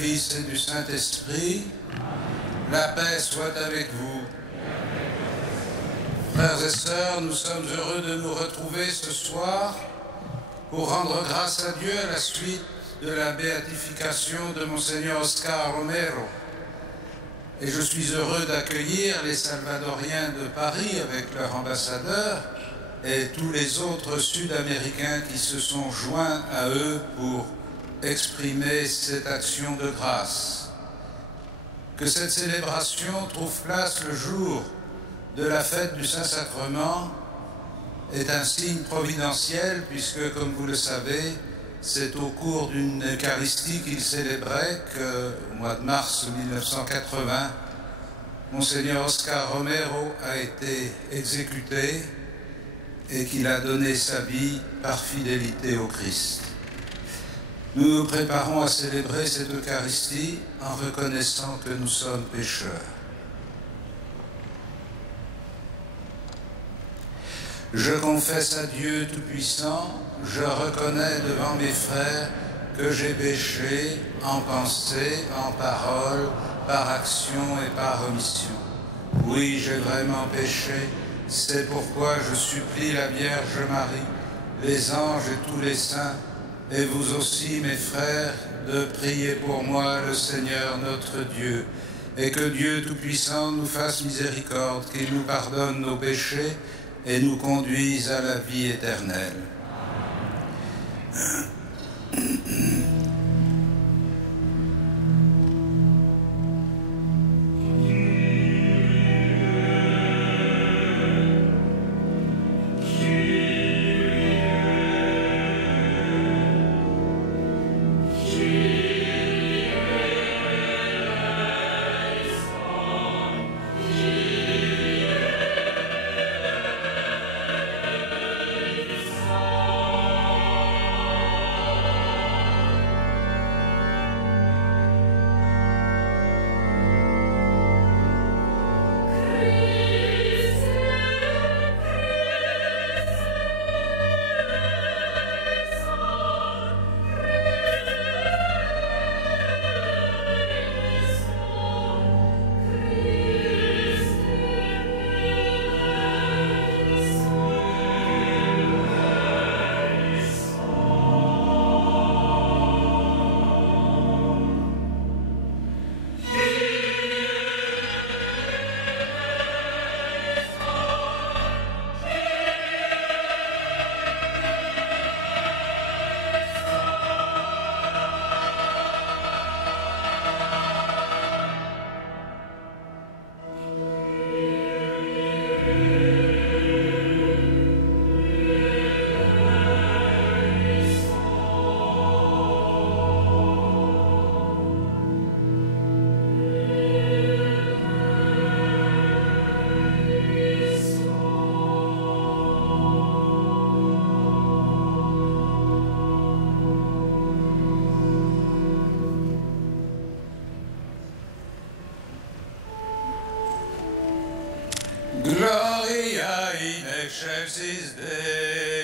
Fils et du Saint-Esprit, la paix soit avec vous. Frères et sœurs, nous sommes heureux de nous retrouver ce soir pour rendre grâce à Dieu à la suite de la béatification de Monseigneur Oscar Romero. Et je suis heureux d'accueillir les Salvadoriens de Paris avec leur ambassadeur et tous les autres Sud-Américains qui se sont joints à eux pour exprimer cette action de grâce. Que cette célébration trouve place le jour de la fête du Saint-Sacrement est un signe providentiel puisque, comme vous le savez, c'est au cours d'une Eucharistie qu'il célébrait qu'au mois de mars 1980, Monseigneur Oscar Romero a été exécuté et qu'il a donné sa vie par fidélité au Christ. Nous nous préparons à célébrer cette Eucharistie en reconnaissant que nous sommes pécheurs. Je confesse à Dieu Tout-Puissant, je reconnais devant mes frères que j'ai péché en pensée, en parole, par action et par omission. Oui, j'ai vraiment péché, c'est pourquoi je supplie la Vierge Marie, les anges et tous les saints, et vous aussi, mes frères, de prier pour moi le Seigneur notre Dieu, et que Dieu Tout-Puissant nous fasse miséricorde, qu'il nous pardonne nos péchés et nous conduise à la vie éternelle. Gloria in excelsis Deo.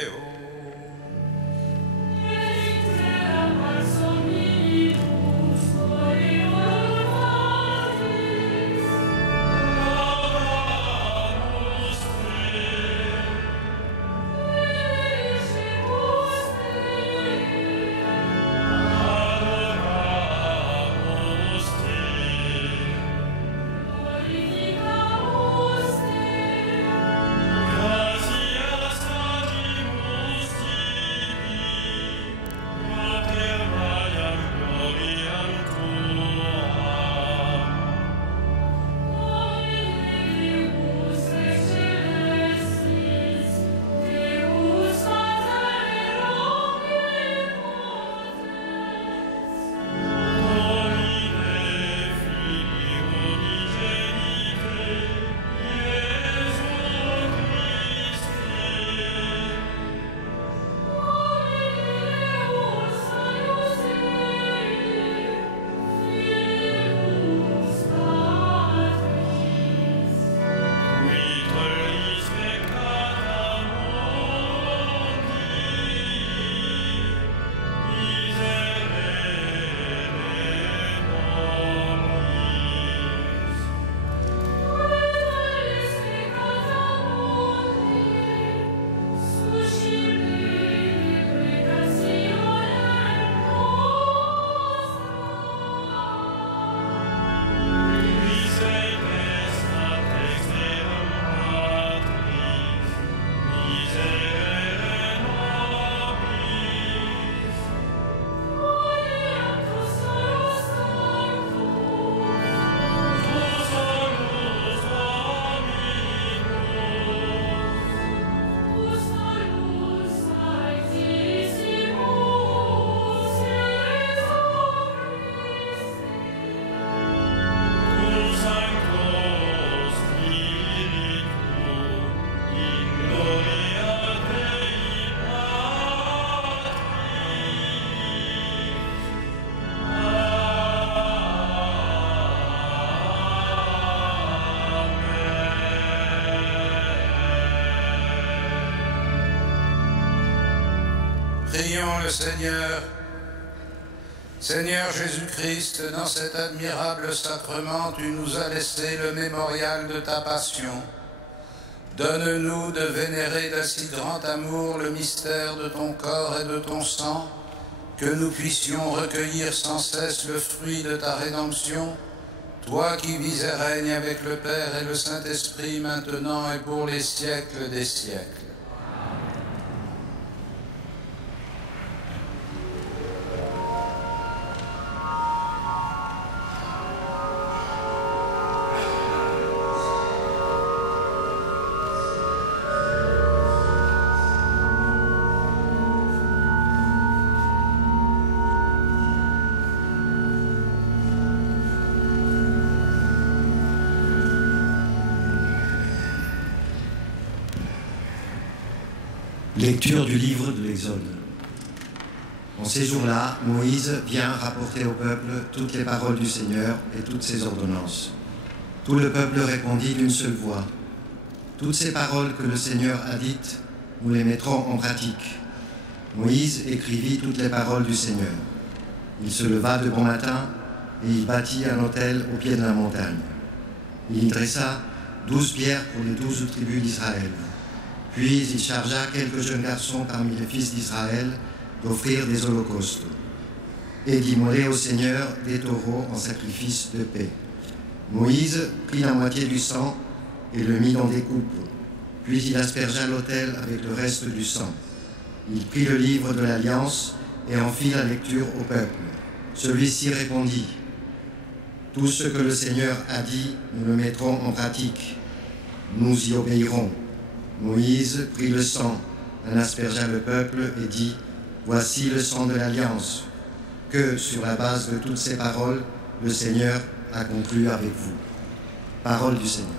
Prions le Seigneur. Seigneur Jésus-Christ, dans cet admirable sacrement, tu nous as laissé le mémorial de ta passion. Donne-nous de vénérer d'un si grand amour le mystère de ton corps et de ton sang, que nous puissions recueillir sans cesse le fruit de ta rédemption, toi qui vis et règnes avec le Père et le Saint-Esprit maintenant et pour les siècles des siècles. Lecture du livre de l'Exode. En ces jours-là, Moïse vient rapporter au peuple toutes les paroles du Seigneur et toutes ses ordonnances. Tout le peuple répondit d'une seule voix. Toutes ces paroles que le Seigneur a dites, nous les mettrons en pratique. Moïse écrivit toutes les paroles du Seigneur. Il se leva de bon matin et il bâtit un autel au pied de la montagne. Il y dressa 12 pierres pour les 12 tribus d'Israël. Puis il chargea quelques jeunes garçons parmi les fils d'Israël d'offrir des holocaustes et d'immoler au Seigneur des taureaux en sacrifice de paix. Moïse prit la moitié du sang et le mit dans des coupes. Puis il aspergea l'autel avec le reste du sang. Il prit le livre de l'Alliance et en fit la lecture au peuple. Celui-ci répondit : « Tout ce que le Seigneur a dit, nous le mettrons en pratique. Nous y obéirons. » Moïse prit le sang, en aspergea le peuple et dit : « Voici le sang de l'Alliance, que, sur la base de toutes ces paroles, le Seigneur a conclu avec vous. » Parole du Seigneur.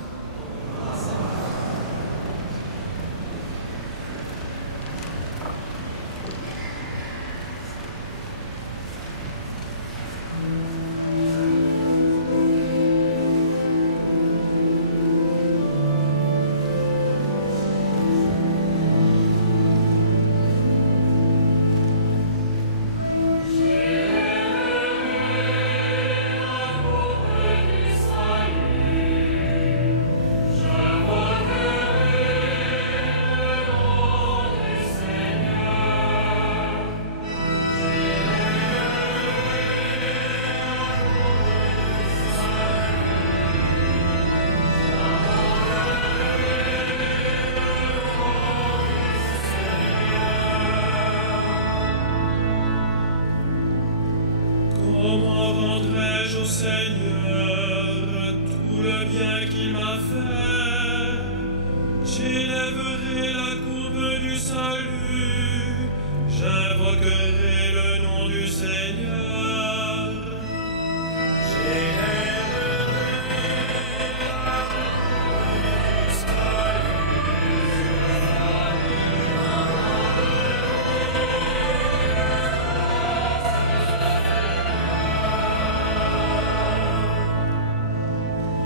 Comment rendrai-je au Seigneur tout le bien qu'il m'a fait? J'élèverai la courbe du salut, j'invoquerai le nom du Seigneur. J'élèverai la courbe du salut,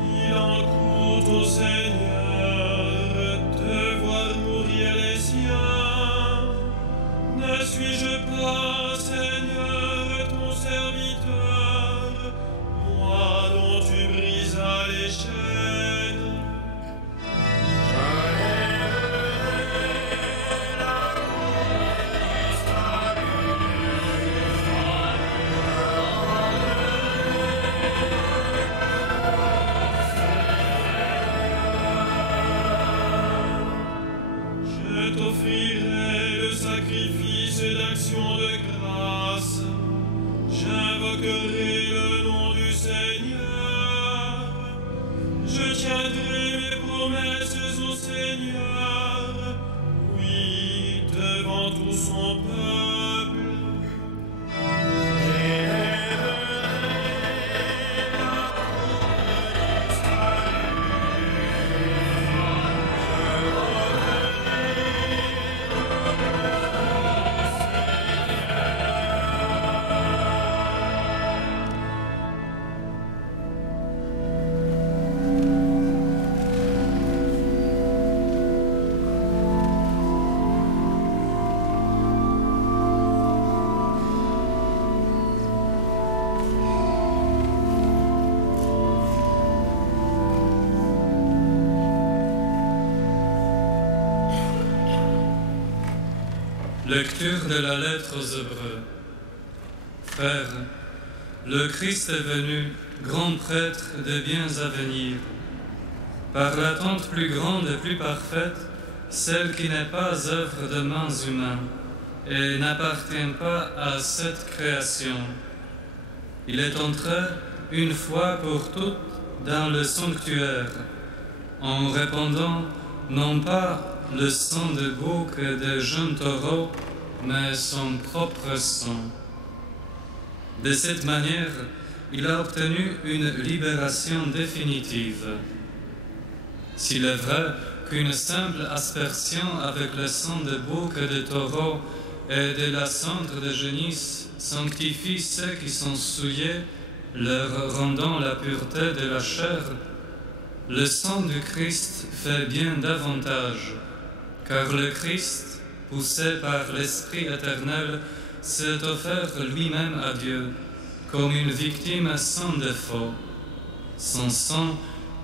il encourt au Seigneur de voir mourir les siens. Ne suis-je pas, Seigneur, ton serviteur, moi dont tu brisas les chaînes? Je t'offrirai le sacrifice d'action de grâce. J'invoquerai le nom du Seigneur. Je tiendrai mes promesses au Seigneur, oui, devant tout son peuple. Lecture de la lettre aux Hébreux. Frères, le Christ est venu, grand prêtre des biens à venir, par l'attente plus grande et plus parfaite, celle qui n'est pas œuvre de mains humaines et n'appartient pas à cette création. Il est entré une fois pour toutes dans le sanctuaire, en répandant non pas le sang de bouc et de jeunes taureaux, mais son propre sang. De cette manière, il a obtenu une libération définitive. S'il est vrai qu'une simple aspersion avec le sang de bouc et de taureau et de la cendre de génisse sanctifie ceux qui sont souillés, leur rendant la pureté de la chair, le sang du Christ fait bien davantage, car le Christ, poussé par l'Esprit éternel, s'est offert lui-même à Dieu, comme une victime sans défaut. Son sang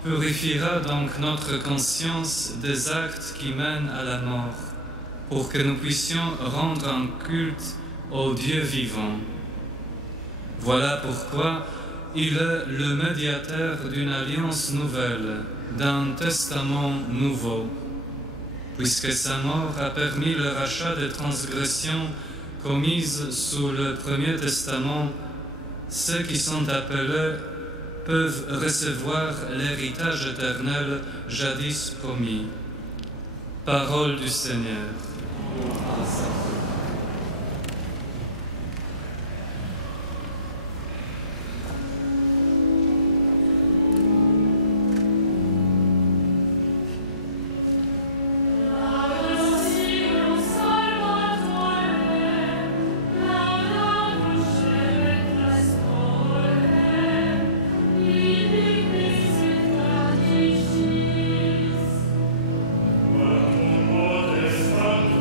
purifiera donc notre conscience des actes qui mènent à la mort, pour que nous puissions rendre un culte au Dieu vivant. Voilà pourquoi il est le médiateur d'une alliance nouvelle, d'un testament nouveau. Puisque sa mort a permis le rachat des transgressions commises sous le premier testament, ceux qui sont appelés peuvent recevoir l'héritage éternel jadis promis. Parole du Seigneur. Santo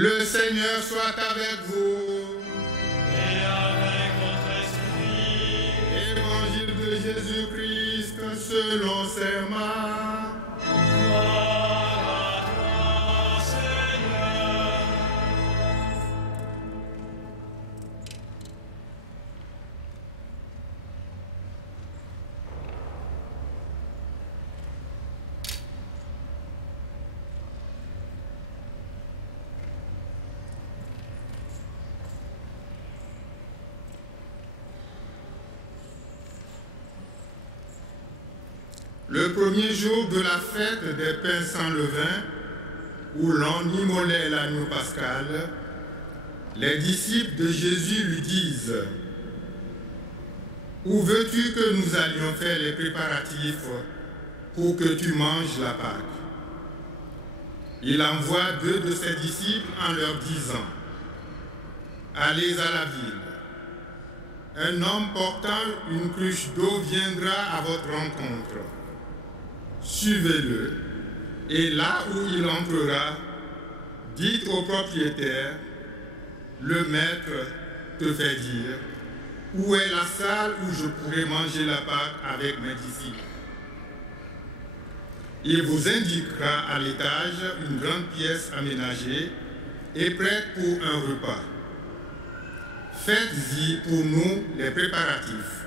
Le Seigneur soit avec vous. Et avec votre esprit. Évangile de Jésus-Christ selon saint Marc. Gloire à toi, Seigneur. Le premier jour de la fête des pains sans levain, où l'on immolait l'agneau pascal, les disciples de Jésus lui disent « Où veux-tu que nous allions faire les préparatifs pour que tu manges la Pâque ?» Il envoie 2 de ses disciples en leur disant « Allez à la ville. Un homme portant une cruche d'eau viendra à votre rencontre. Suivez-le, et là où il entrera, dites au propriétaire, le maître te fait dire, où est la salle où je pourrai manger la Pâque avec mes disciples? Il vous indiquera à l'étage une grande pièce aménagée et prête pour un repas. Faites-y pour nous les préparatifs.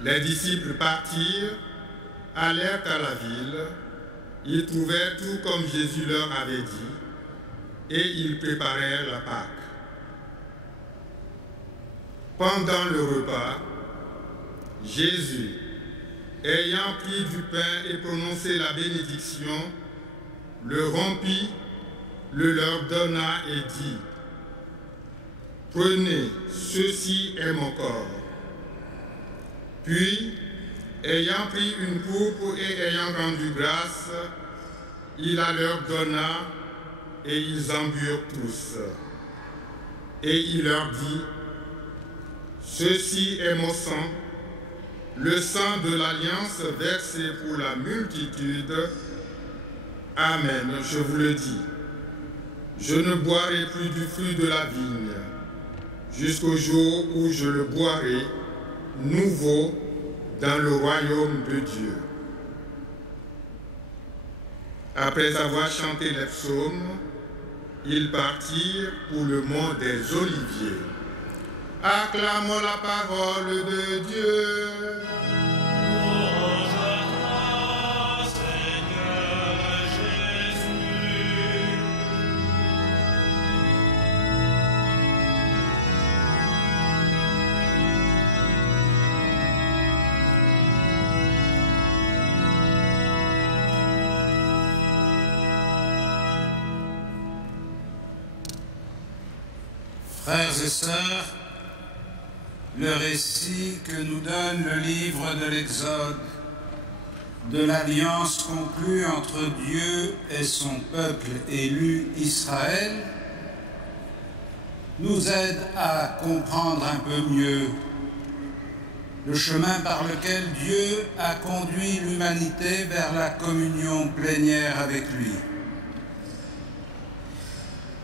Les disciples partirent, allèrent à la ville, ils trouvèrent tout comme Jésus leur avait dit, et ils préparèrent la Pâque. Pendant le repas, Jésus, ayant pris du pain et prononcé la bénédiction, le rompit, le leur donna et dit, « Prenez, ceci est mon corps. » Puis, ayant pris une coupe et ayant rendu grâce, il la leur donna et ils en burent tous. Et il leur dit, « Ceci est mon sang, le sang de l'alliance versé pour la multitude. Amen, je vous le dis. Je ne boirai plus du fruit de la vigne, jusqu'au jour où je le boirai nouveau dans le royaume de Dieu. » Après avoir chanté les psaumes, ils partirent pour le mont des Oliviers. Acclamons la parole de Dieu. Louange à toi, Seigneur Jésus. Frères et sœurs, le récit que nous donne le livre de l'Exode, de l'alliance conclue entre Dieu et son peuple élu Israël, nous aide à comprendre un peu mieux le chemin par lequel Dieu a conduit l'humanité vers la communion plénière avec lui.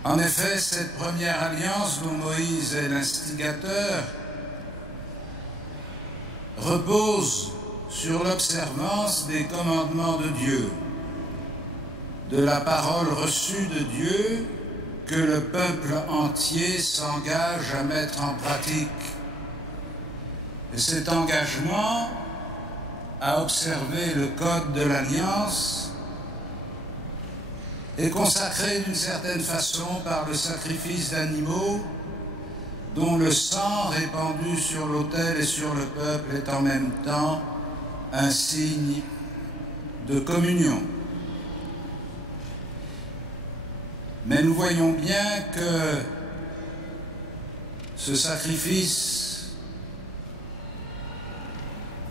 En effet, cette première alliance dont Moïse est l'instigateur repose sur l'observance des commandements de Dieu, de la parole reçue de Dieu que le peuple entier s'engage à mettre en pratique. Et cet engagement à observer le code de l'Alliance est consacré d'une certaine façon par le sacrifice d'animaux dont le sang répandu sur l'autel et sur le peuple est en même temps un signe de communion. Mais nous voyons bien que ce sacrifice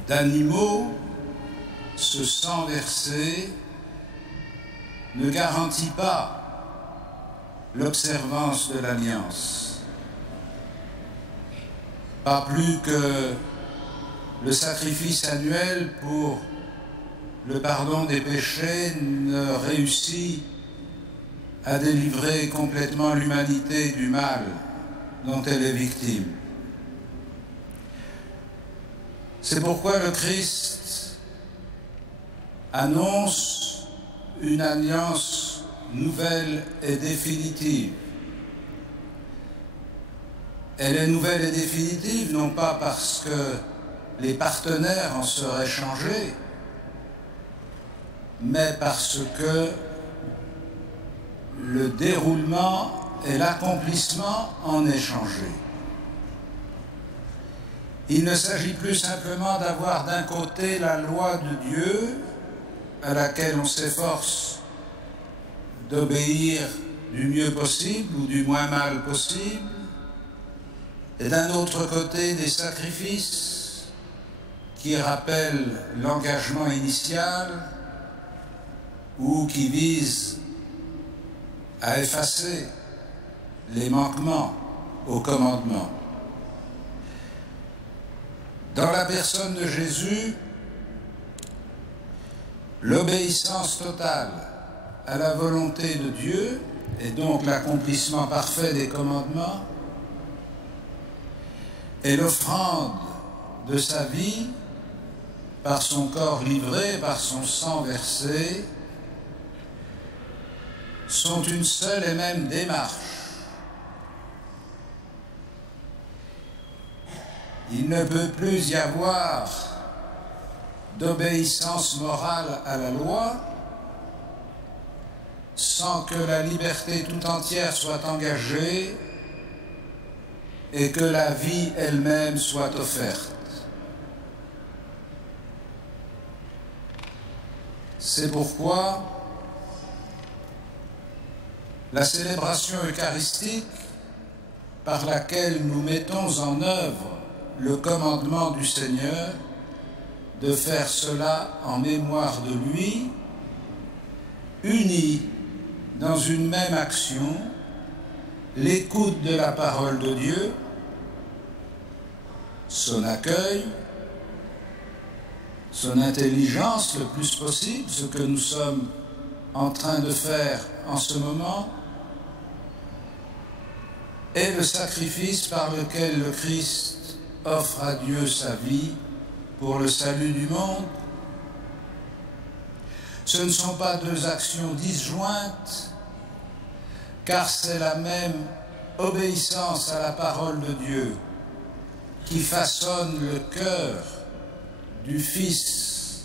d'animaux, ce sang versé, ne garantit pas l'observance de l'Alliance. Pas plus que le sacrifice annuel pour le pardon des péchés ne réussit à délivrer complètement l'humanité du mal dont elle est victime. C'est pourquoi le Christ annonce une alliance nouvelle et définitive. Elle est nouvelle et définitive, non pas parce que les partenaires en seraient changés, mais parce que le déroulement et l'accomplissement en est changé. Il ne s'agit plus simplement d'avoir d'un côté la loi de Dieu à laquelle on s'efforce d'obéir du mieux possible ou du moins mal possible, et d'un autre côté des sacrifices qui rappellent l'engagement initial ou qui visent à effacer les manquements au commandement. Dans la personne de Jésus, l'obéissance totale à la volonté de Dieu, et donc l'accomplissement parfait des commandements, et l'offrande de sa vie, par son corps livré, par son sang versé, sont une seule et même démarche. Il ne peut plus y avoir d'obéissance morale à la loi sans que la liberté tout entière soit engagée et que la vie elle-même soit offerte. C'est pourquoi la célébration eucharistique par laquelle nous mettons en œuvre le commandement du Seigneur de faire cela en mémoire de lui, unit dans une même action l'écoute de la parole de Dieu, son accueil, son intelligence le plus possible, ce que nous sommes en train de faire en ce moment, et le sacrifice par lequel le Christ offre à Dieu sa vie pour le salut du monde. Ce ne sont pas deux actions disjointes, car c'est la même obéissance à la parole de Dieu qui façonne le cœur du Fils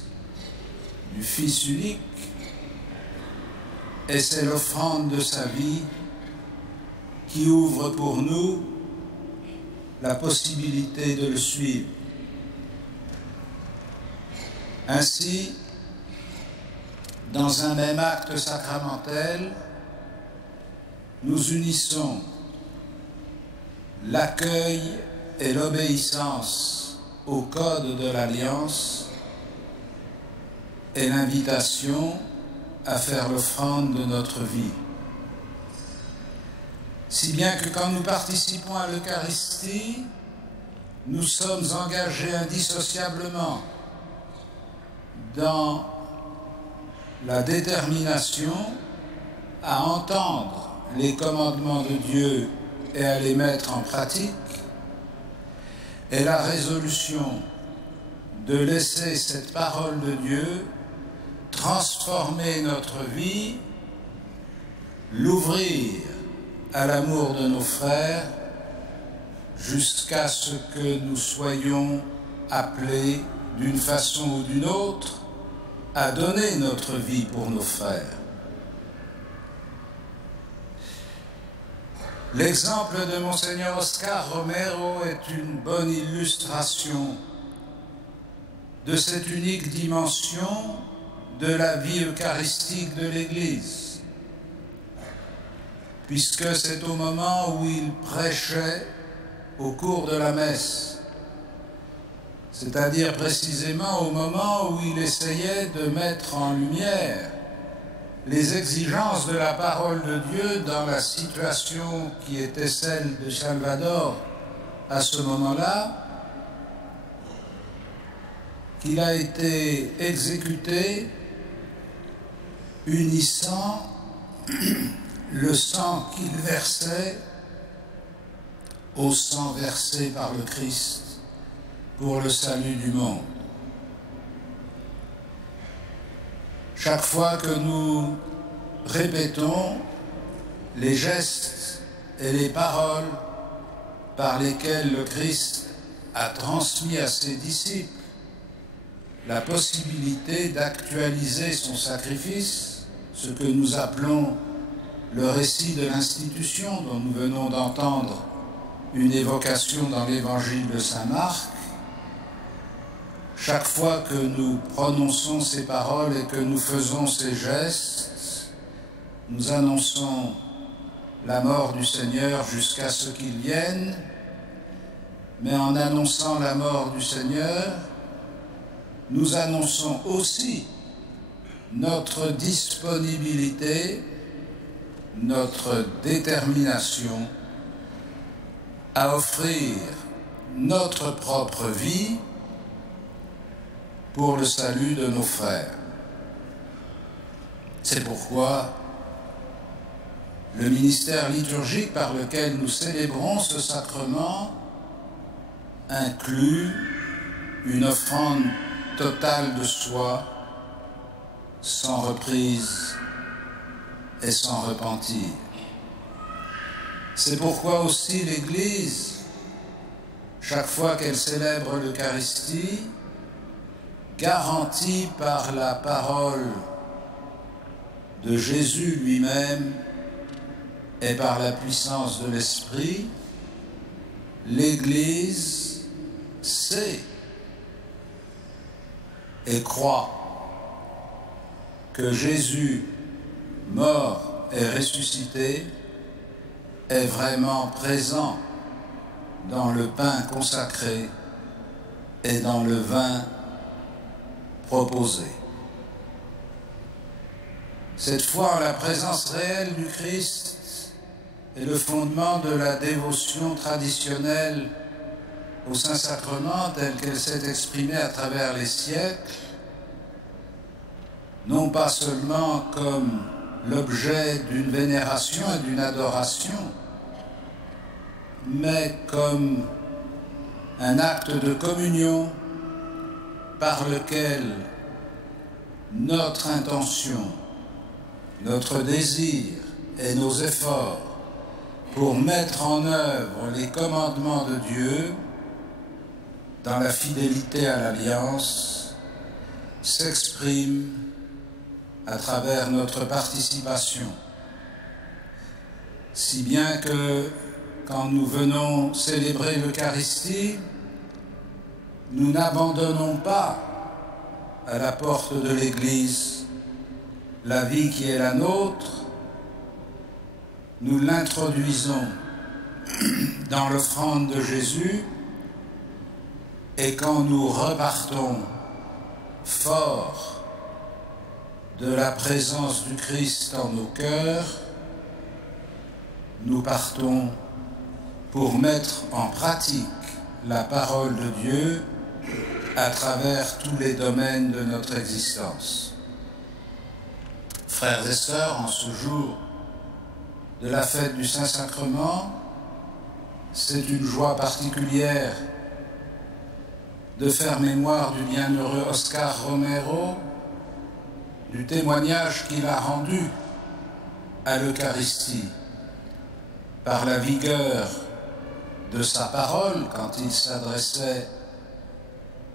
unique, et c'est l'offrande de sa vie qui ouvre pour nous la possibilité de le suivre. Ainsi, dans un même acte sacramentel, nous unissons l'accueil et l'obéissance au code de l'Alliance et l'invitation à faire l'offrande de notre vie. Si bien que quand nous participons à l'Eucharistie, nous sommes engagés indissociablement dans la détermination à entendre les commandements de Dieu et à les mettre en pratique, et la résolution de laisser cette parole de Dieu transformer notre vie, l'ouvrir à l'amour de nos frères, jusqu'à ce que nous soyons appelés d'une façon ou d'une autre à donner notre vie pour nos frères. L'exemple de Monseigneur Oscar Romero est une bonne illustration de cette unique dimension de la vie eucharistique de l'Église, puisque c'est au moment où il prêchait au cours de la messe, c'est-à-dire précisément au moment où il essayait de mettre en lumière les exigences de la parole de Dieu dans la situation qui était celle de Salvador à ce moment-là, qu'il a été exécuté unissant le sang qu'il versait au sang versé par le Christ pour le salut du monde. Chaque fois que nous répétons les gestes et les paroles par lesquels le Christ a transmis à ses disciples la possibilité d'actualiser son sacrifice, ce que nous appelons le récit de l'institution dont nous venons d'entendre une évocation dans l'évangile de saint Marc. Chaque fois que nous prononçons ces paroles et que nous faisons ces gestes, nous annonçons la mort du Seigneur jusqu'à ce qu'il vienne, mais en annonçant la mort du Seigneur, nous annonçons aussi notre disponibilité, notre détermination à offrir notre propre vie pour le salut de nos frères. C'est pourquoi le ministère liturgique par lequel nous célébrons ce sacrement inclut une offrande totale de soi, sans reprise et sans repentir. C'est pourquoi aussi l'Église, chaque fois qu'elle célèbre l'Eucharistie, garantit par la parole de Jésus lui-même et par la puissance de l'Esprit, l'Église sait et croit que Jésus, mort et ressuscité, est vraiment présent dans le pain consacré et dans le vin proposé. Cette foi en la présence réelle du Christ est le fondement de la dévotion traditionnelle au Saint-Sacrement telle qu'elle s'est exprimée à travers les siècles, non pas seulement comme l'objet d'une vénération et d'une adoration, mais comme un acte de communion par lequel notre intention, notre désir et nos efforts pour mettre en œuvre les commandements de Dieu dans la fidélité à l'Alliance s'expriment à travers notre participation. Si bien que quand nous venons célébrer l'Eucharistie, nous n'abandonnons pas à la porte de l'Église la vie qui est la nôtre, nous l'introduisons dans l'offrande de Jésus, et quand nous repartons forts de la présence du Christ dans nos cœurs, nous partons pour mettre en pratique la parole de Dieu à travers tous les domaines de notre existence. Frères et sœurs, en ce jour de la fête du Saint-Sacrement, c'est une joie particulière de faire mémoire du bienheureux Oscar Romero, du témoignage qu'il a rendu à l'Eucharistie par la vigueur de sa parole quand il s'adressait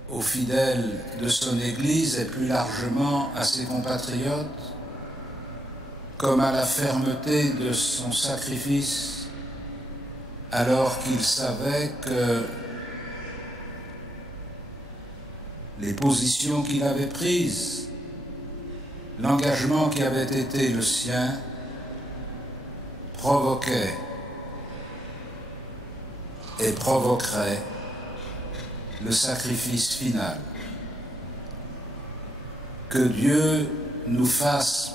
aux fidèles de son Église et plus largement à ses compatriotes, comme à la fermeté de son sacrifice, alors qu'il savait que les positions qu'il avait prises, l'engagement qui avait été le sien, provoquaient et provoquerait le sacrifice final. Que Dieu nous fasse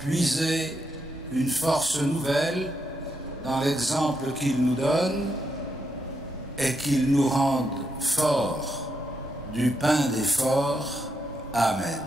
puiser une force nouvelle dans l'exemple qu'il nous donne et qu'il nous rende forts du pain des forts. Amen.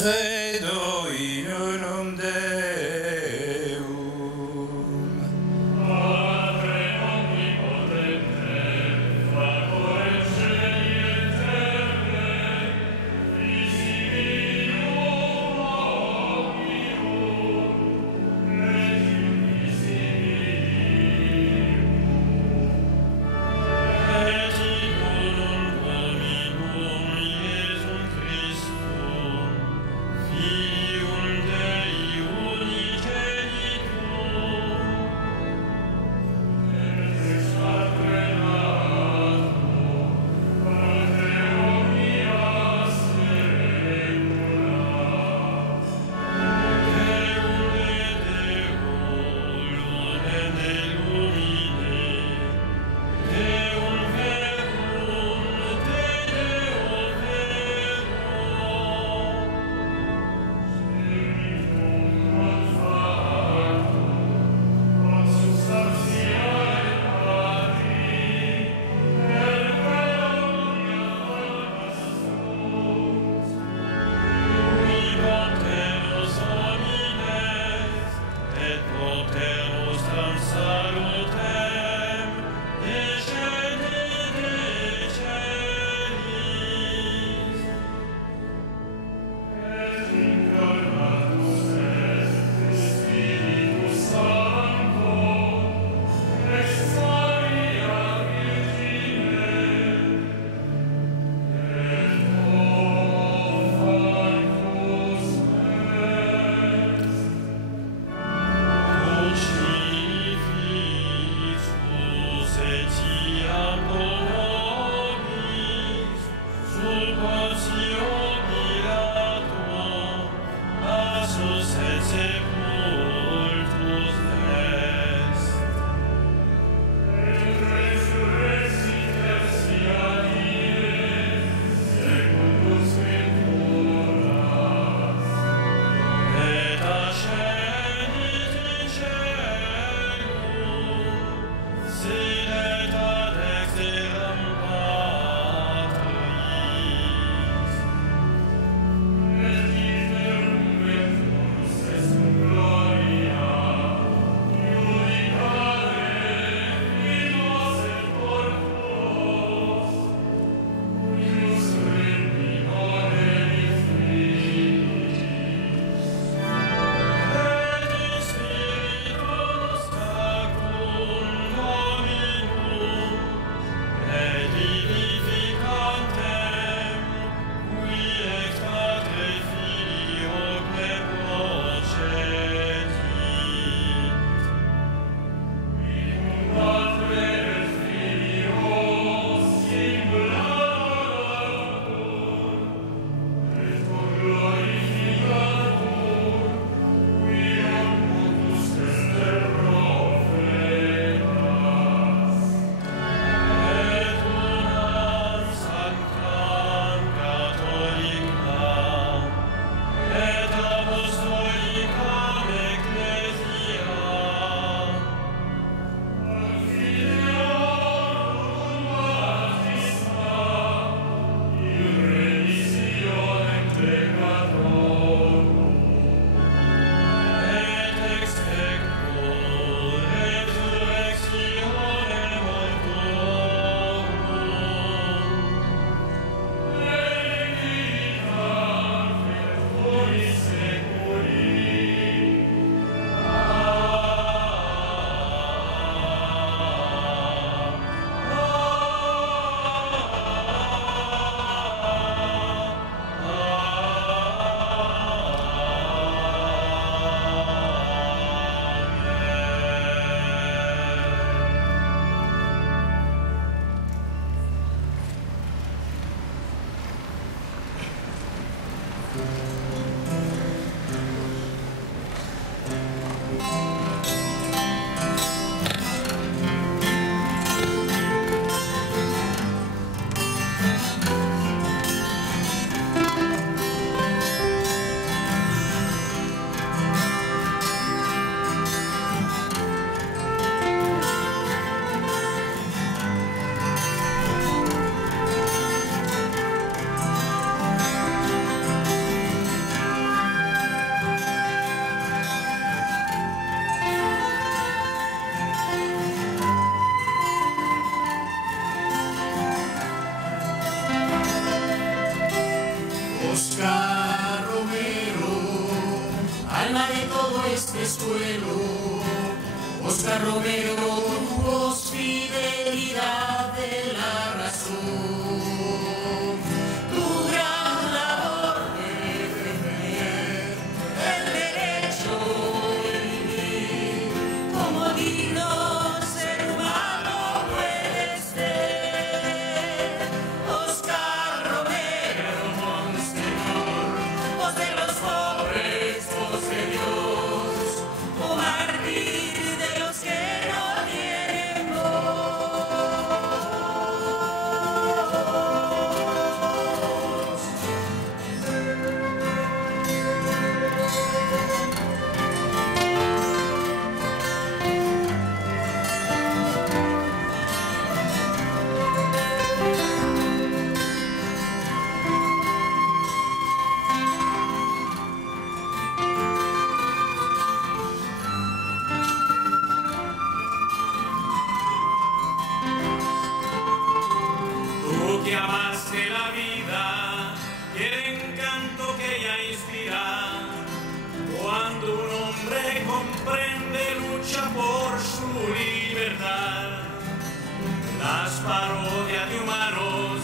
Credo in unum Deum. Padre omnipotente, factor in cieli et terre, visibilium omnium, et invisibilium. Et in unum Dominum Iesum Christum, Filii escuelo. Oscar Romero, tu voz, fidelidad de la razón. Tu gran labor de defender el derecho de vivir como digno ser humano puede ser. Oscar Romero, Monseñor, voz de los pobres, voz de Dios, oh mártir de los que no tienen Tú que amaste la vida y el encanto que ella inspira, cuando un hombre comprende, lucha por su libertad. Las parodias de humanos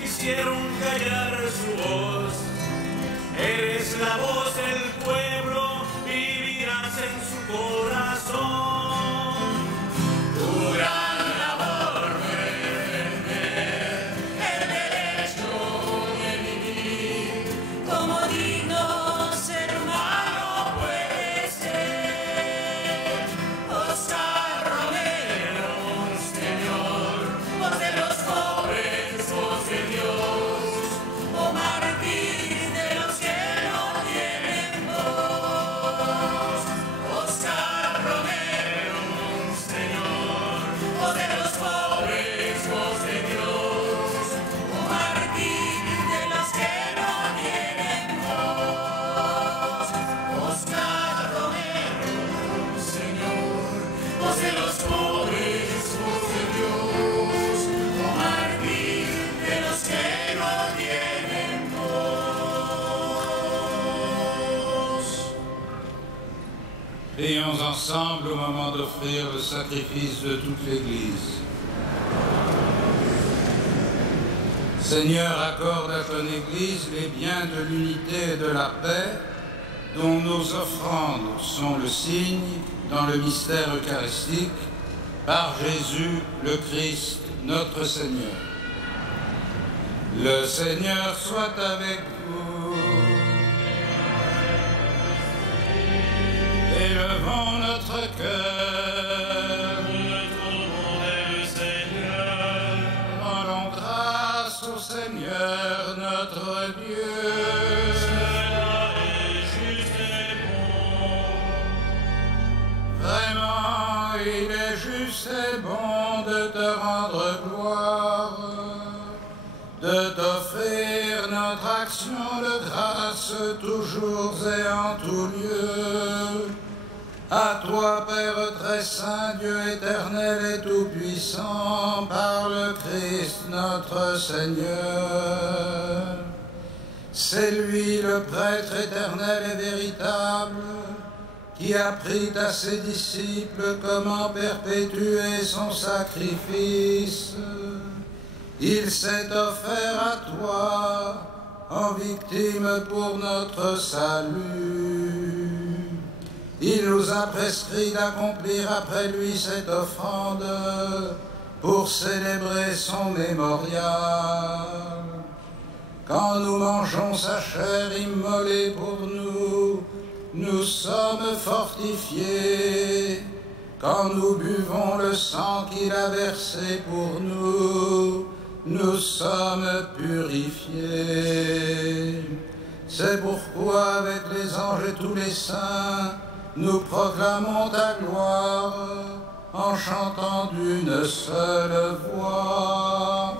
quisieron callar su voz. Eres la voz del pueblo, vivirás en su corazón. Tu gran labor de defender el derecho de vivir como digno ser humano puede ser. Oscar Romero, Monseñor, voz de los pobres, voz de Dios, oh mártir de los que no tienen voz. Oscar Romero, Monseñor, voz de los pobres, voz de Dios, oh mártir de los que no tienen voz. Oscar Romero, Monseñor, voz de los pobres, voz de Dios, oh mártir de los que no tienen voz. Prions ensemble au moment d'offrir le sacrifice de toute l'Église. Seigneur, accorde à ton Église les biens de l'unité et de la paix, dont nos offrandes sont le signe dans le mystère eucharistique, par Jésus le Christ, notre Seigneur. Le Seigneur soit avec vous. Élevons notre cœur. Rendons grâce au Seigneur notre Dieu. Vraiment, il est juste et bon de te rendre gloire, de t'offrir notre action de grâce toujours et en tout lieu. À toi, Père très saint, Dieu éternel et tout-puissant, par le Christ notre Seigneur. C'est lui le prêtre éternel et véritable, qui apprit à ses disciples comment perpétuer son sacrifice. Il s'est offert à toi en victime pour notre salut. Il nous a prescrit d'accomplir après lui cette offrande pour célébrer son mémorial. Quand nous mangeons sa chair immolée pour nous, nous sommes fortifiés. Quand nous buvons le sang qu'il a versé pour nous, nous sommes purifiés. C'est pourquoi avec les anges et tous les saints, nous proclamons ta gloire en chantant d'une seule voix.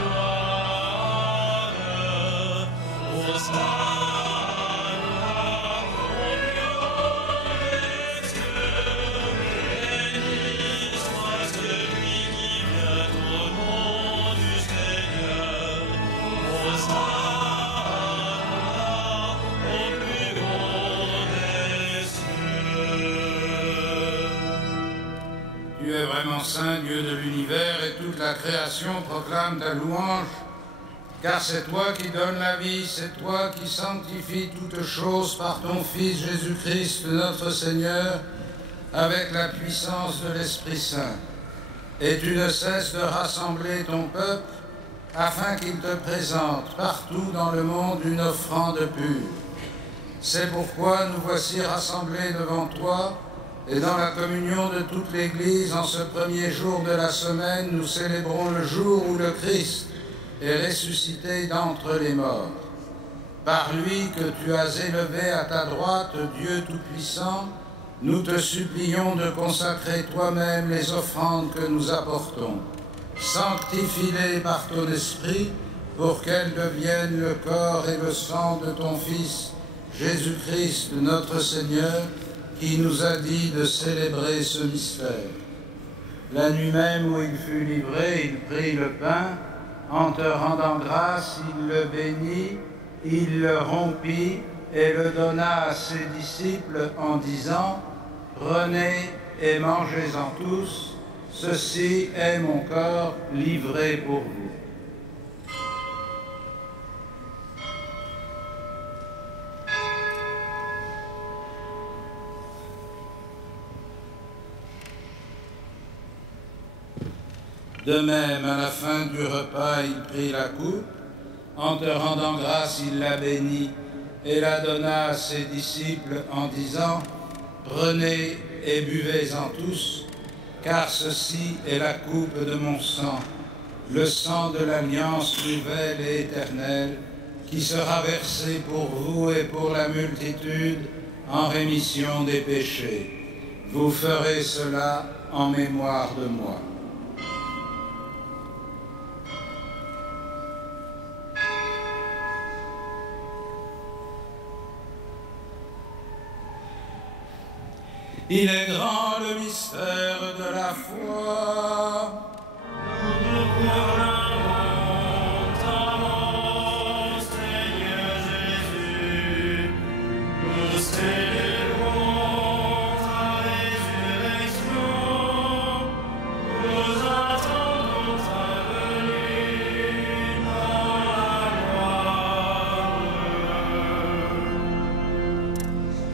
Gloire. Tu es vraiment saint, Dieu de l'univers, et toute la création proclame ta louange, car c'est toi qui donnes la vie, c'est toi qui sanctifies toutes choses par ton Fils Jésus-Christ, notre Seigneur, avec la puissance de l'Esprit Saint. Et tu ne cesses de rassembler ton peuple, afin qu'il te présente partout dans le monde une offrande pure. C'est pourquoi nous voici rassemblés devant toi, et dans la communion de toute l'Église, en ce premier jour de la semaine, nous célébrons le jour où le Christ est ressuscité d'entre les morts. Par lui que tu as élevé à ta droite, Dieu Tout-Puissant, nous te supplions de consacrer toi-même les offrandes que nous apportons. Sanctifie-les par ton esprit, pour qu'elles deviennent le corps et le sang de ton Fils, Jésus-Christ, notre Seigneur, qui nous a dit de célébrer ce mystère. La nuit même où il fut livré, il prit le pain, en te rendant grâce, il le bénit, il le rompit et le donna à ses disciples en disant « Prenez et mangez-en tous, ceci est mon corps livré pour vous. » De même, à la fin du repas, il prit la coupe, en te rendant grâce, il la bénit et la donna à ses disciples en disant « Prenez et buvez-en tous, car ceci est la coupe de mon sang, le sang de l'alliance nouvelle et éternelle, qui sera versé pour vous et pour la multitude en rémission des péchés. Vous ferez cela en mémoire de moi. » Il est grand le mystère de la foi. Nous proclamons ta mort, Seigneur Jésus. Nous célébrons ta résurrection. Nous attendons ta venue dans la gloire.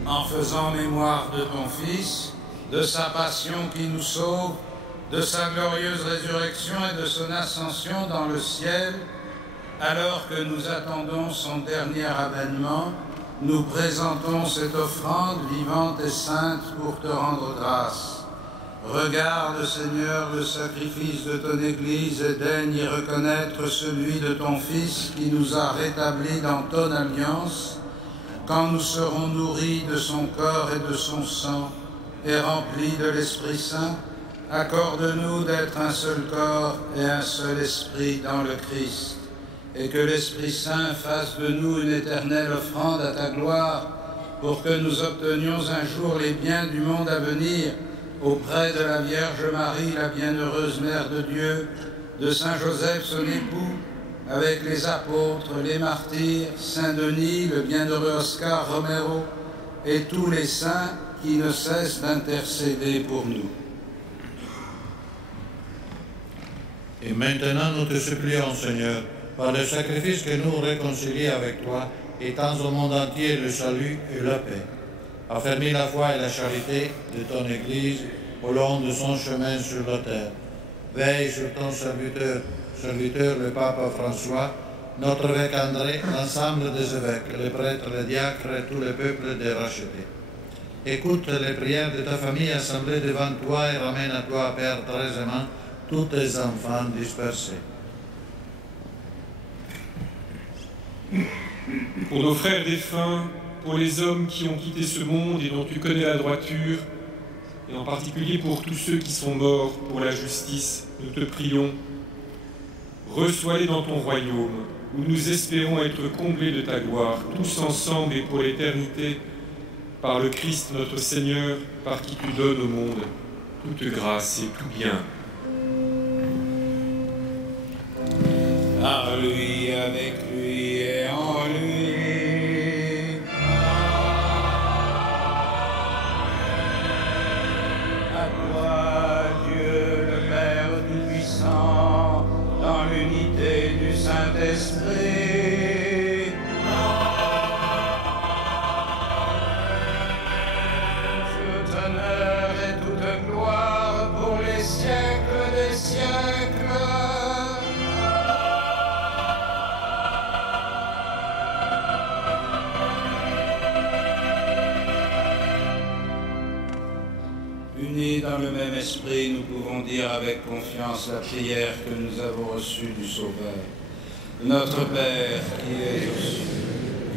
En faisant mémoire de ton Fils, de sa passion qui nous sauve, de sa glorieuse résurrection et de son ascension dans le ciel, alors que nous attendons son dernier avènement, nous présentons cette offrande vivante et sainte pour te rendre grâce. Regarde, Seigneur, le sacrifice de ton Église et daigne y reconnaître celui de ton Fils qui nous a rétablis dans ton alliance, quand nous serons nourris de son corps et de son sang et remplis de l'Esprit Saint. Accorde-nous d'être un seul corps et un seul esprit dans le Christ, et que l'Esprit Saint fasse de nous une éternelle offrande à ta gloire, pour que nous obtenions un jour les biens du monde à venir, auprès de la Vierge Marie, la bienheureuse Mère de Dieu, de Saint Joseph, son époux, avec les apôtres, les martyrs, Saint Denis, le bienheureux Oscar Romero, et tous les saints qui ne cessent d'intercéder pour nous. Et maintenant, nous te supplions, Seigneur, par le sacrifice que nous réconcilies avec toi, étends au monde entier le salut et la paix. Affermis la foi et la charité de ton Église au long de son chemin sur la terre. Veille sur ton serviteur le pape François, notre évêque André, l'ensemble des évêques, les prêtres, les diacres et tout le peuple des rachetés. Écoute les prières de ta famille assemblée devant toi et ramène à toi, Père, très aimant, tous tes enfants dispersés. Pour nos frères défunts, pour les hommes qui ont quitté ce monde et dont tu connais la droiture, et en particulier pour tous ceux qui sont morts pour la justice, nous te prions, reçois-les dans ton royaume, où nous espérons être comblés de ta gloire, tous ensemble et pour l'éternité, par le Christ notre Seigneur, par qui tu donnes au monde toute grâce et tout bien. Par lui, avec lui et en lui. À toi, Dieu le Père Tout-Puissant, dans l'unité du Saint-Esprit. Tout honneur et toute gloire pour les siècles des siècles. Unis dans le même esprit, nous pouvons dire avec confiance la prière que nous avons reçue du Sauveur. Notre Père qui es aux cieux,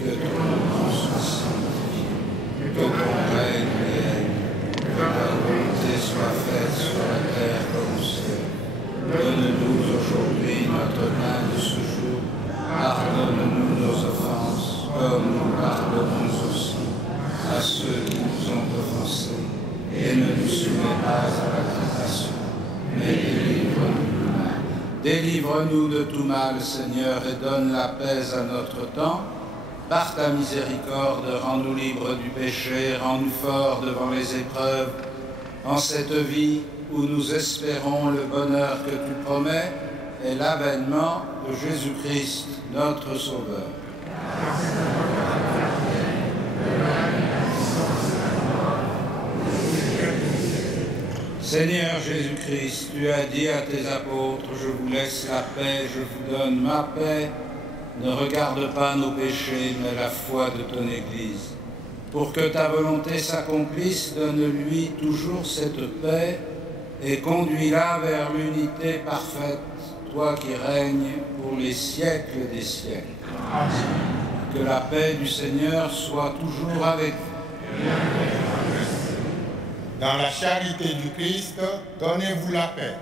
que ton nom soit sanctifié, que ton règne vienne, que ta volonté soit faite sur la terre comme au ciel. Donne-nous aujourd'hui notre pain de ce jour. Pardonne-nous nos offenses, comme nous pardonnons aussi à ceux qui nous ont offensés. Et ne nous soumets pas à la tentation, mais délivre-nous du mal. Délivre-nous de tout mal, Seigneur, et donne la paix à notre temps. Par ta miséricorde, rends-nous libres du péché, rends-nous forts devant les épreuves. En cette vie où nous espérons le bonheur que tu promets et l'avènement de Jésus-Christ, notre Sauveur. Seigneur Jésus-Christ, tu as dit à tes apôtres, je vous laisse la paix, je vous donne ma paix. Ne regarde pas nos péchés, mais la foi de ton Église. Pour que ta volonté s'accomplisse, donne-lui toujours cette paix et conduis-la vers l'unité parfaite, toi qui règnes pour les siècles des siècles. Que la paix du Seigneur soit toujours avec vous. Dans la charité du Christ, donnez-vous la paix.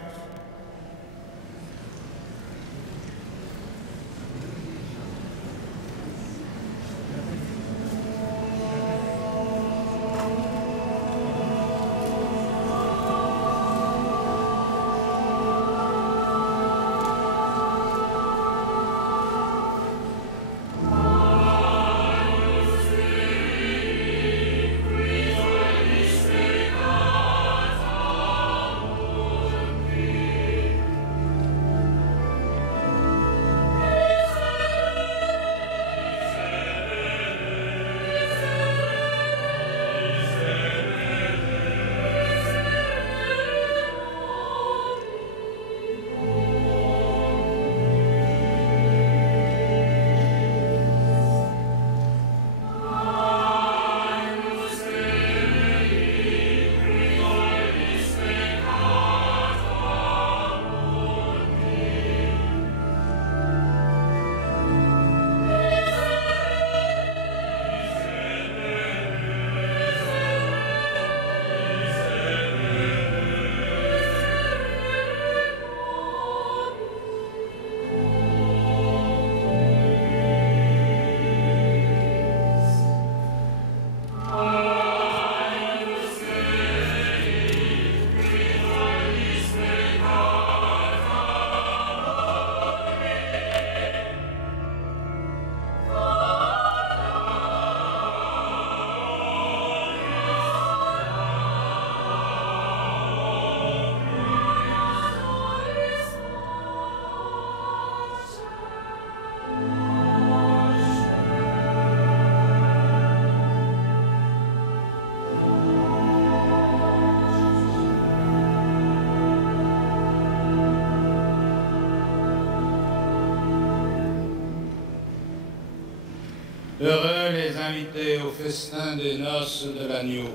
Heureux les invités au festin des noces de l'agneau.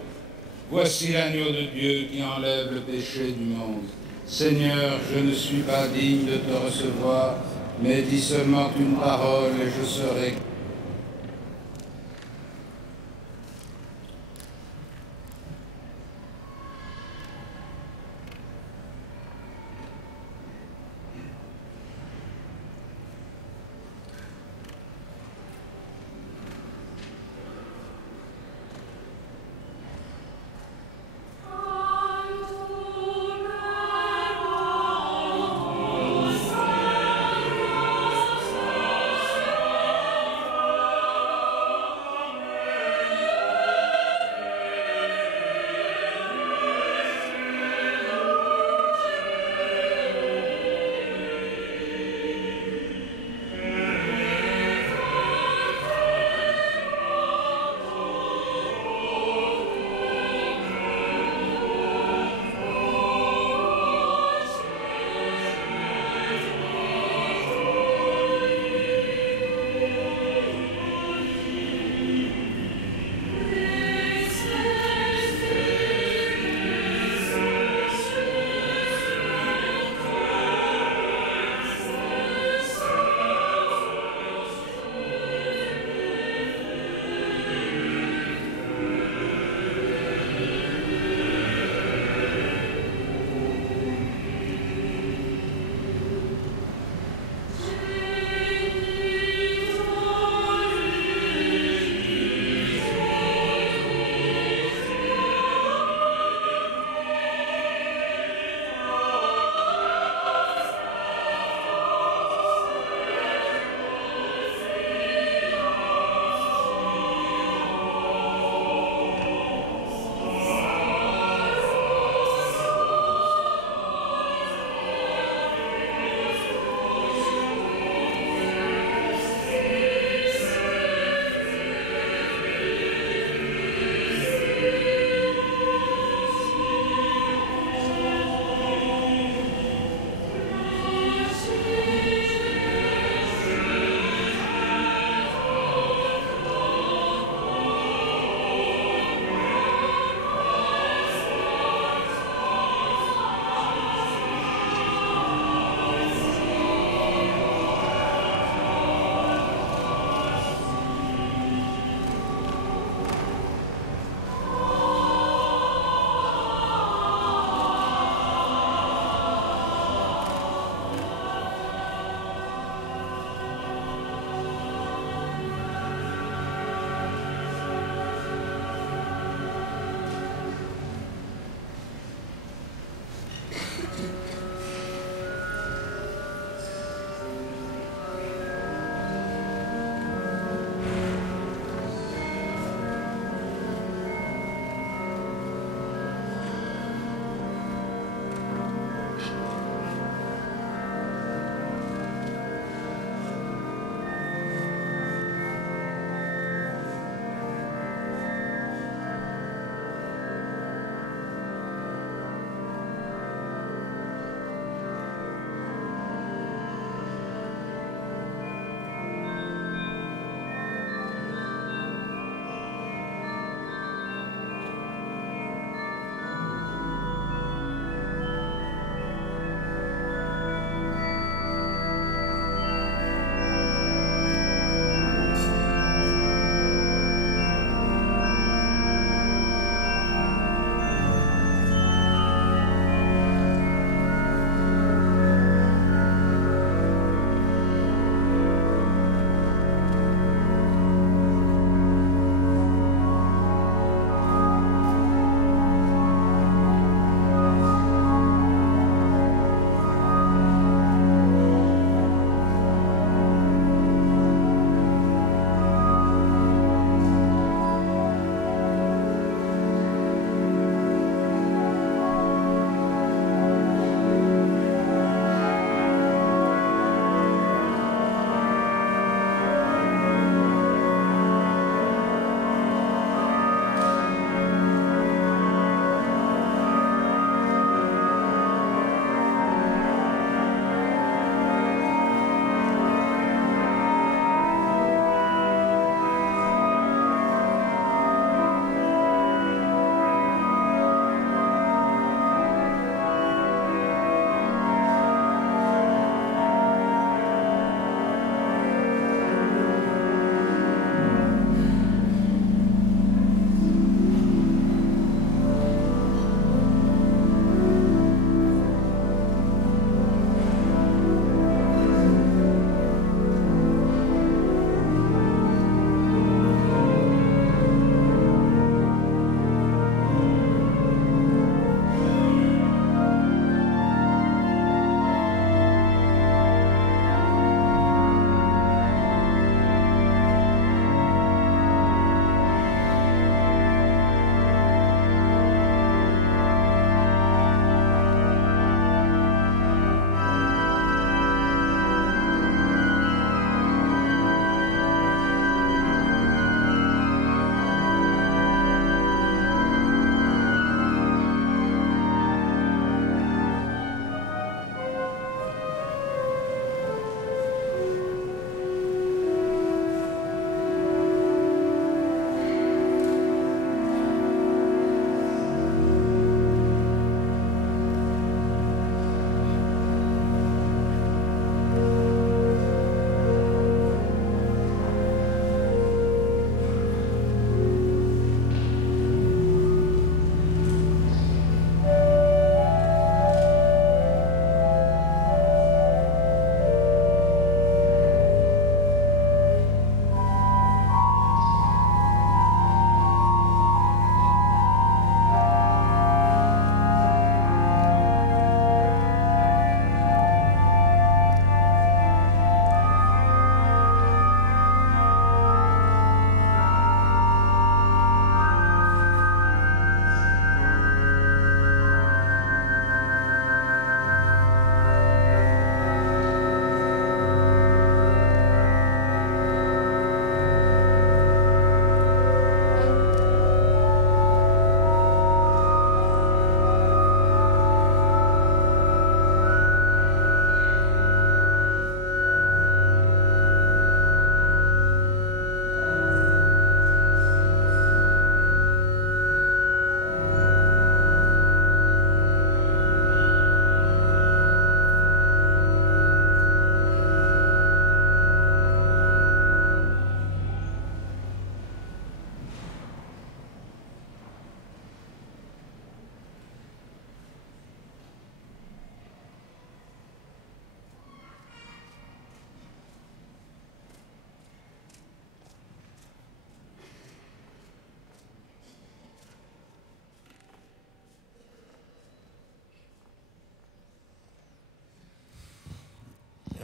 Voici l'agneau de Dieu qui enlève le péché du monde. Seigneur, je ne suis pas digne de te recevoir, mais dis seulement une parole et je serai.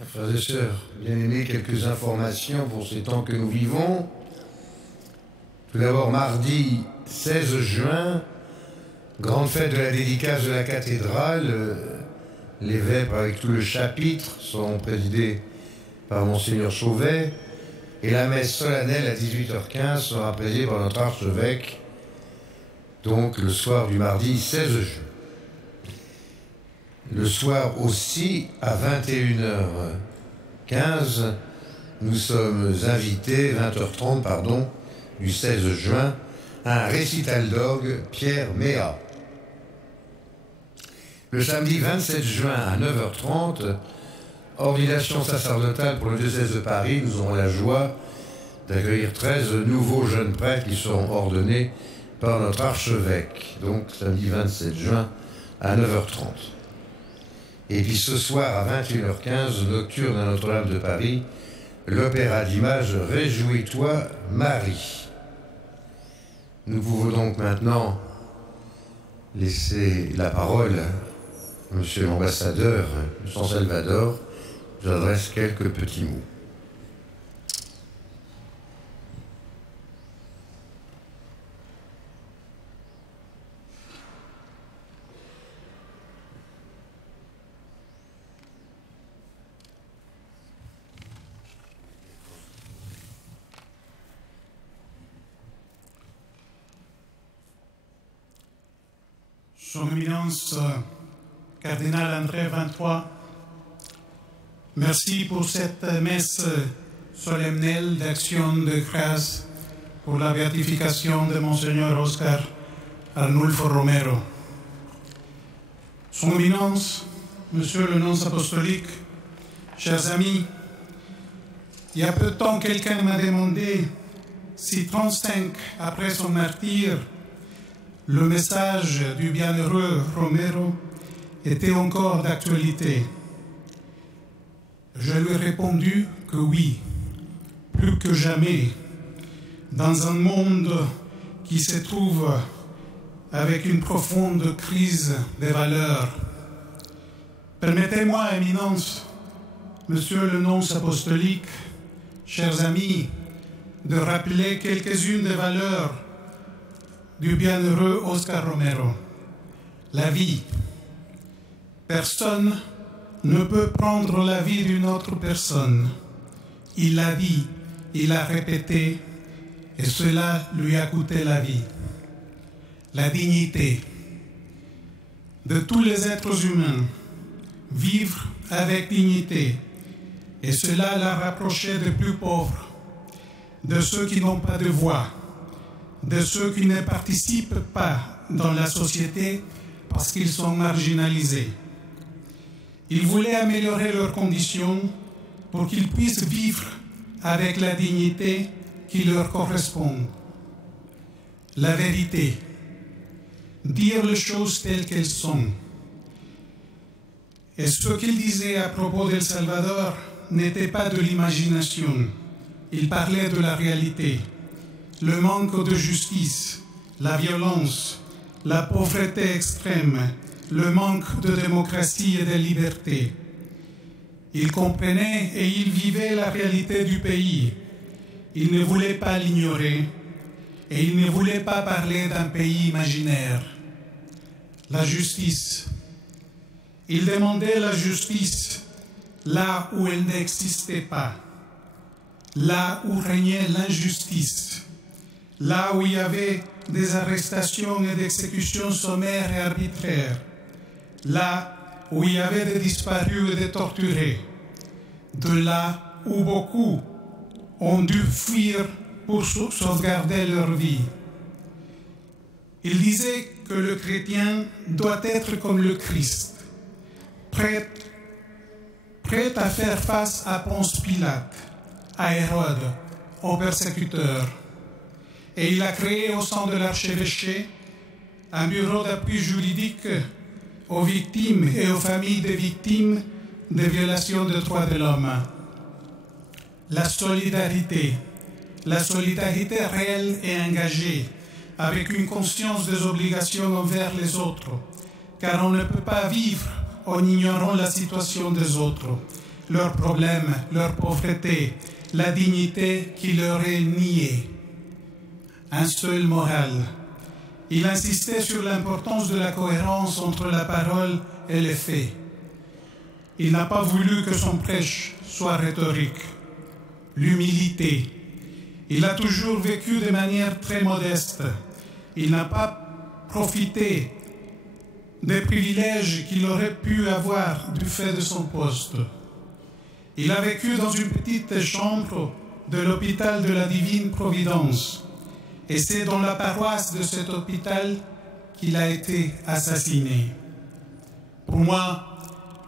frères et sœurs, bien-aimés, quelques informations pour ces temps que nous vivons. Tout d'abord, mardi 16 juin, grande fête de la dédicace de la cathédrale. Les vêpres avec tout le chapitre seront présidés par Monseigneur Chauvet et la messe solennelle à 18h15 sera présidée par notre archevêque, donc le soir du mardi 16 juin. Le soir aussi, à 21h15, nous sommes invités, 20h30, pardon, du 16 juin, à un récital d'orgue Pierre Méa. Le samedi 27 juin à 9h30, ordination sacerdotale pour le diocèse de Paris. Nous aurons la joie d'accueillir 13 nouveaux jeunes prêtres qui seront ordonnés par notre archevêque. Donc samedi 27 juin à 9h30. Et puis ce soir à 21h15, nocturne à Notre-Dame de Paris, l'opéra d'image Réjouis-toi Marie. Nous pouvons donc maintenant laisser la parole à Monsieur l'ambassadeur de San Salvador. J'adresse quelques petits mots. Son Éminence Cardinal André 23, merci pour cette messe solennelle d'action de grâce pour la béatification de Monseigneur Oscar Arnulfo Romero. Son Éminence, Monsieur le nonce apostolique, chers amis, il y a peu de temps, quelqu'un m'a demandé si 35 après son martyre, le message du bienheureux Romero était encore d'actualité. Je lui ai répondu que oui, plus que jamais, dans un monde qui se trouve avec une profonde crise des valeurs. Permettez-moi, Éminence, Monsieur le nonce apostolique, chers amis, de rappeler quelques-unes des valeurs du bienheureux Oscar Romero. La vie. Personne ne peut prendre la vie d'une autre personne. Il l'a dit, il l'a répété, et cela lui a coûté la vie. La dignité de tous les êtres humains, vivre avec dignité, et cela l'a rapproché des plus pauvres, de ceux qui n'ont pas de voix, de ceux qui ne participent pas dans la société parce qu'ils sont marginalisés. Il voulait améliorer leurs conditions pour qu'ils puissent vivre avec la dignité qui leur correspond. La vérité, dire les choses telles qu'elles sont. Et ce qu'il disait à propos d'El Salvador n'était pas de l'imagination, il parlait de la réalité. Le manque de justice, la violence, la pauvreté extrême, le manque de démocratie et de liberté. Il comprenait et il vivait la réalité du pays. Il ne voulait pas l'ignorer et il ne voulait pas parler d'un pays imaginaire. La justice. Il demandait la justice là où elle n'existait pas, là où régnait l'injustice, là où il y avait des arrestations et des exécutions sommaires et arbitraires, là où il y avait des disparus et des torturés, de là où beaucoup ont dû fuir pour sauvegarder leur vie. Il disait que le chrétien doit être comme le Christ, prêt à faire face à Ponce Pilate, à Hérode, aux persécuteurs. Et il a créé au sein de l'archevêché un bureau d'appui juridique aux victimes et aux familles des victimes des violations des droits de l'homme. La solidarité réelle et engagée, avec une conscience des obligations envers les autres, car on ne peut pas vivre en ignorant la situation des autres. leurs problèmes, leur pauvreté, la dignité qui leur est niée. Un seul moral. Il insistait sur l'importance de la cohérence entre la parole et les faits. Il n'a pas voulu que son prêche soit rhétorique. L'humilité. Il a toujours vécu de manière très modeste. Il n'a pas profité des privilèges qu'il aurait pu avoir du fait de son poste. Il a vécu dans une petite chambre de l'hôpital de la Divine Providence. Et c'est dans la paroisse de cet hôpital qu'il a été assassiné. Pour moi,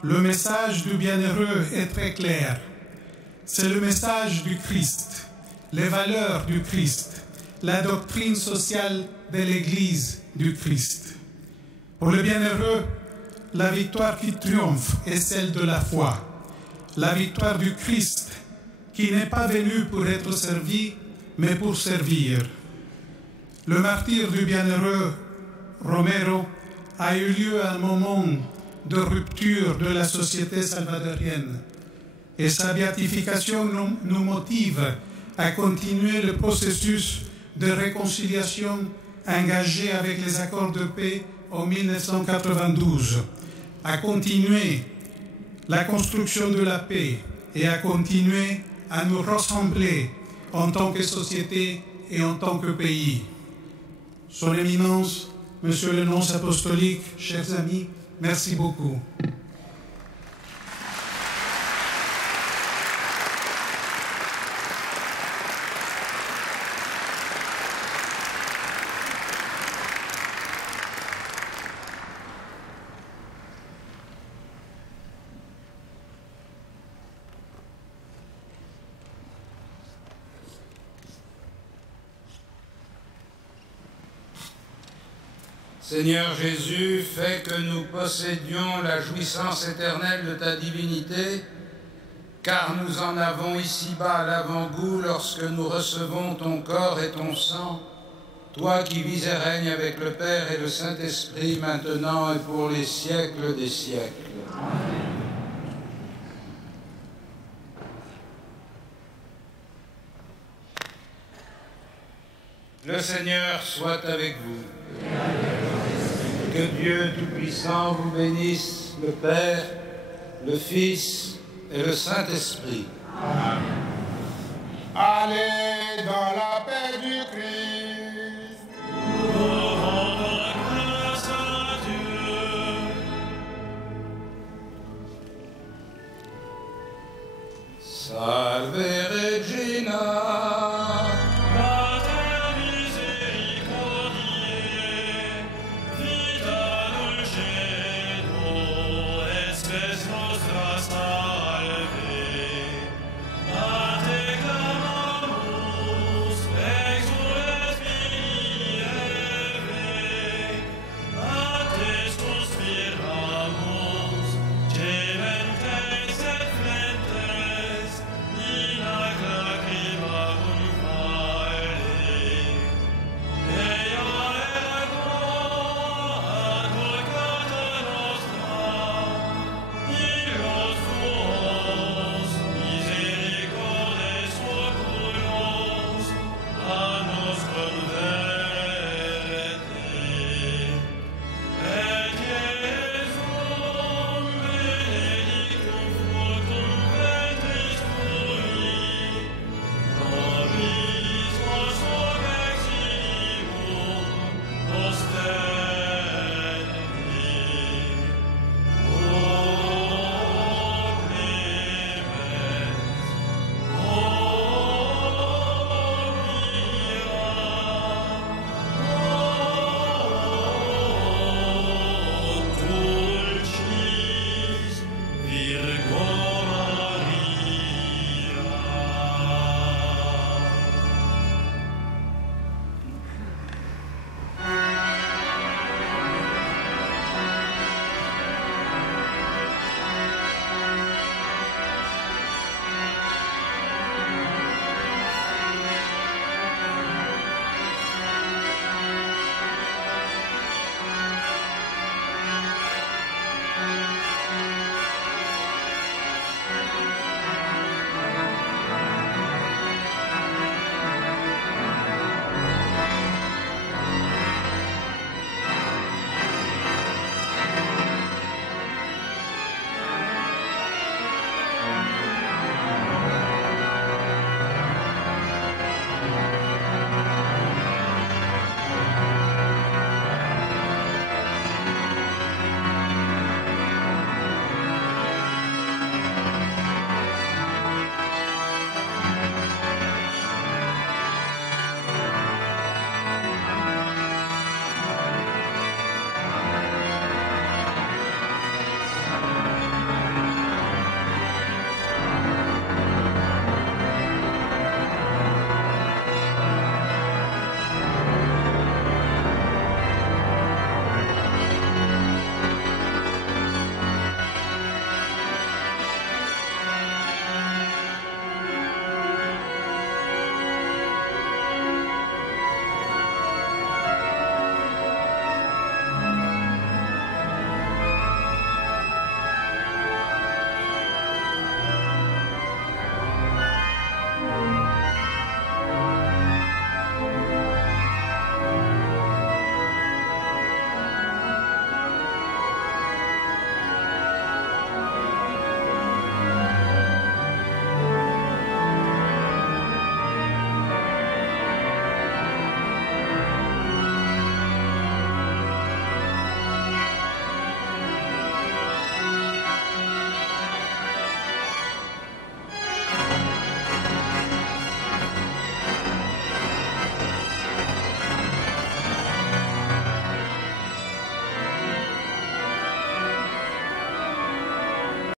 le message du bienheureux est très clair. C'est le message du Christ, les valeurs du Christ, la doctrine sociale de l'Église du Christ. Pour le bienheureux, la victoire qui triomphe est celle de la foi, la victoire du Christ qui n'est pas venu pour être servi, mais pour servir. Le martyre du bienheureux Romero a eu lieu à un moment de rupture de la société salvadorienne et sa béatification nous motive à continuer le processus de réconciliation engagé avec les accords de paix en 1992, à continuer la construction de la paix et à continuer à nous rassembler en tant que société et en tant que pays. Son Éminence, Monsieur le Nonce apostolique, chers amis, merci beaucoup. Seigneur Jésus, fais que nous possédions la jouissance éternelle de ta divinité, car nous en avons ici-bas l'avant-goût lorsque nous recevons ton corps et ton sang, toi qui vis et règnes avec le Père et le Saint-Esprit, maintenant et pour les siècles des siècles. Amen. Le Seigneur soit avec vous. Que Dieu Tout-Puissant vous bénisse, le Père, le Fils et le Saint-Esprit. Allez dans